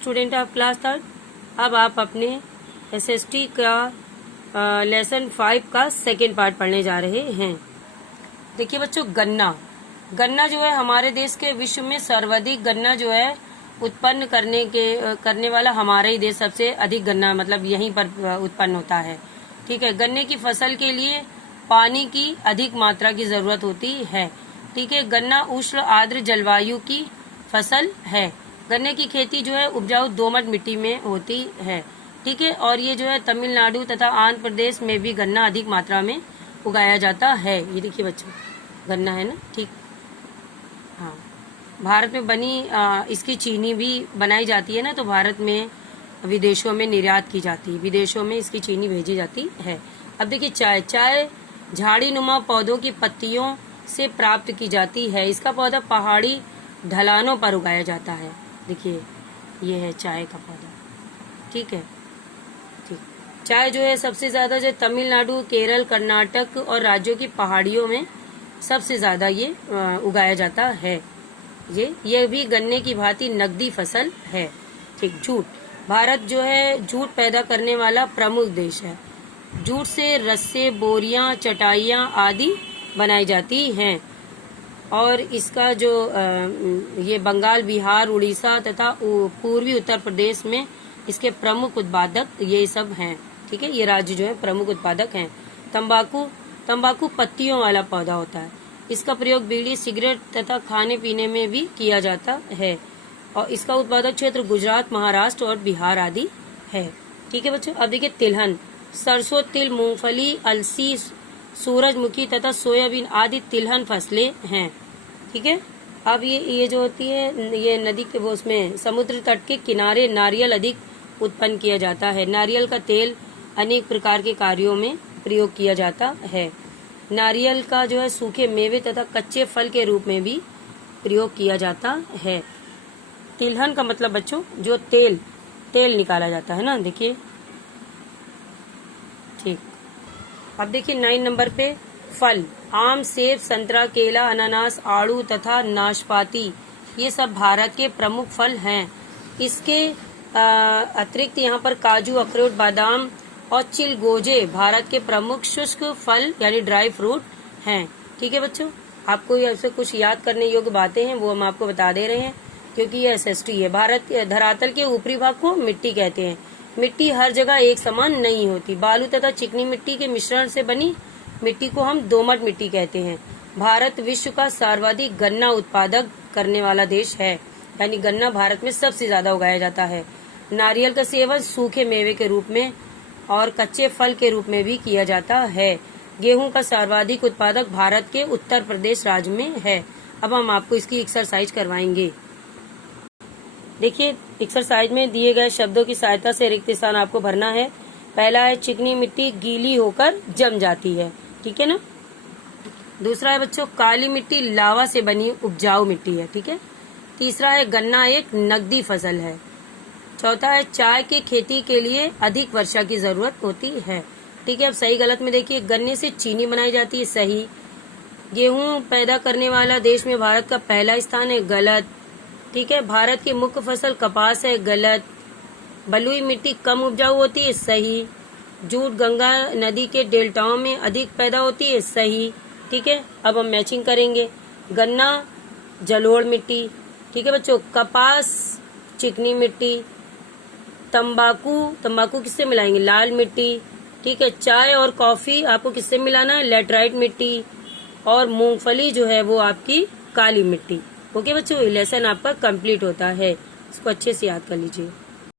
Student of class third. अब आप अपने एसएसटी का लेसन 5 का सेकेंड पार्ट पढ़ने जा रहे हैं। देखिए बच्चों, गन्ना जो है हमारे देश के विश्व में सर्वाधिक गन्ना जो है उत्पन्न करने वाला हमारा ही देश सबसे अधिक गन्ना मतलब यहीं पर उत्पन्न होता है। ठीक है, गन्ने की फसल के लिए पानी की अधिक मात्रा की जरूरत होती है। ठीक है, गन्ना उष्ण आर्द्र जलवायु की फसल है। गन्ने की खेती जो है उपजाऊ दोमट मिट्टी में होती है। ठीक है, और ये जो है तमिलनाडु तथा आंध्र प्रदेश में भी गन्ना अधिक मात्रा में उगाया जाता है। ये देखिए बच्चों, गन्ना है ना। ठीक, हाँ, भारत में बनी इसकी चीनी भी बनाई जाती है ना, तो भारत में विदेशों में निर्यात की जाती है, विदेशों में इसकी चीनी भेजी जाती है। अब देखिए चाय झाड़ी नुमा पौधों की पत्तियों से प्राप्त की जाती है। इसका पौधा पहाड़ी ढलानों पर उगाया जाता है। देखिए ये है चाय का पौधा। ठीक है, ठीक। चाय जो है सबसे ज्यादा जो तमिलनाडु, केरल, कर्नाटक और राज्यों की पहाड़ियों में सबसे ज्यादा ये उगाया जाता है। ये भी गन्ने की भांति नकदी फसल है। ठीक। जूट, भारत जो है जूट पैदा करने वाला प्रमुख देश है। जूट से रस्से, बोरियां, चटाइयां आदि बनाई जाती हैं। और इसका जो ये बंगाल, बिहार, उड़ीसा तथा पूर्वी उत्तर प्रदेश में इसके प्रमुख उत्पादक ये सब हैं। ठीक है, ये राज्य जो है प्रमुख उत्पादक हैं। तंबाकू पत्तियों वाला पौधा होता है। इसका प्रयोग बीड़ी, सिगरेट तथा खाने पीने में भी किया जाता है। और इसका उत्पादक क्षेत्र गुजरात, महाराष्ट्र और बिहार आदि है। ठीक है बच्चों, अब देखिए तिलहन, सरसों, तिल, मूंगफली, अलसी, सूरजमुखी तथा सोयाबीन आदि तिलहन फसलें हैं। ठीक है, अब ये जो होती है ये नदी के वो उसमें समुद्र तट के किनारे नारियल अधिक उत्पन्न किया जाता है। नारियल का तेल अनेक प्रकार के कार्यों में प्रयोग किया जाता है। नारियल का जो है सूखे मेवे तथा कच्चे फल के रूप में भी प्रयोग किया जाता है। तिलहन का मतलब बच्चों जो तेल निकाला जाता है ना। देखिए, ठीक। अब देखिए 9 नंबर पे फल, आम, सेब, संतरा, केला, अनानास, आड़ू तथा नाशपाती ये सब भारत के प्रमुख फल हैं। इसके अतिरिक्त यहाँ पर काजू, अखरोट, बादाम और चिलगोजे भारत के प्रमुख शुष्क फल यानी ड्राई फ्रूट हैं। ठीक है बच्चों, आपको ऐसे कुछ याद करने योग्य बातें हैं वो हम आपको बता दे रहे हैं क्योंकि ये एसएसटी है। भारत धरातल के ऊपरी भाग को मिट्टी कहते हैं। मिट्टी हर जगह एक समान नहीं होती। बालू तथा चिकनी मिट्टी के मिश्रण से बनी मिट्टी को हम दोमट मिट्टी कहते हैं। भारत विश्व का सर्वाधिक गन्ना उत्पादक करने वाला देश है, यानी गन्ना भारत में सबसे ज्यादा उगाया जाता है। नारियल का सेवन सूखे मेवे के रूप में और कच्चे फल के रूप में भी किया जाता है। गेहूं का सर्वाधिक उत्पादक भारत के उत्तर प्रदेश राज्य में है। अब हम आपको इसकी एक्सरसाइज करवाएंगे। देखिए, एक्सरसाइज में दिए गए शब्दों की सहायता से रिक्त स्थान आपको भरना है। पहला है चिकनी मिट्टी गीली होकर जम जाती है। ठीक है ना। दूसरा है बच्चों काली मिट्टी लावा से बनी उपजाऊ मिट्टी है। ठीक है। तीसरा है गन्ना एक नकदी फसल है। चौथा है चाय की खेती के लिए अधिक वर्षा की जरूरत होती है। ठीक है। अब सही गलत में देखिए, गन्ने से चीनी बनाई जाती है, सही। गेहूं पैदा करने वाला देश में भारत का पहला स्थान है, गलत। ठीक है। भारत की मुख्य फसल कपास है, गलत। बलुई मिट्टी कम उपजाऊ होती है, सही। जूट गंगा नदी के डेल्टाओं में अधिक पैदा होती है, सही। ठीक है। अब हम मैचिंग करेंगे। गन्ना जलोढ़ मिट्टी। ठीक है बच्चों। कपास चिकनी मिट्टी। तंबाकू किससे मिलाएंगे, लाल मिट्टी। ठीक है। चाय और कॉफी आपको किससे मिलाना है, लेटराइट मिट्टी। और मूंगफली जो है वो आपकी काली मिट्टी। ओके बच्चों, लेसन आपका कंप्लीट होता है। इसको अच्छे से याद कर लीजिए।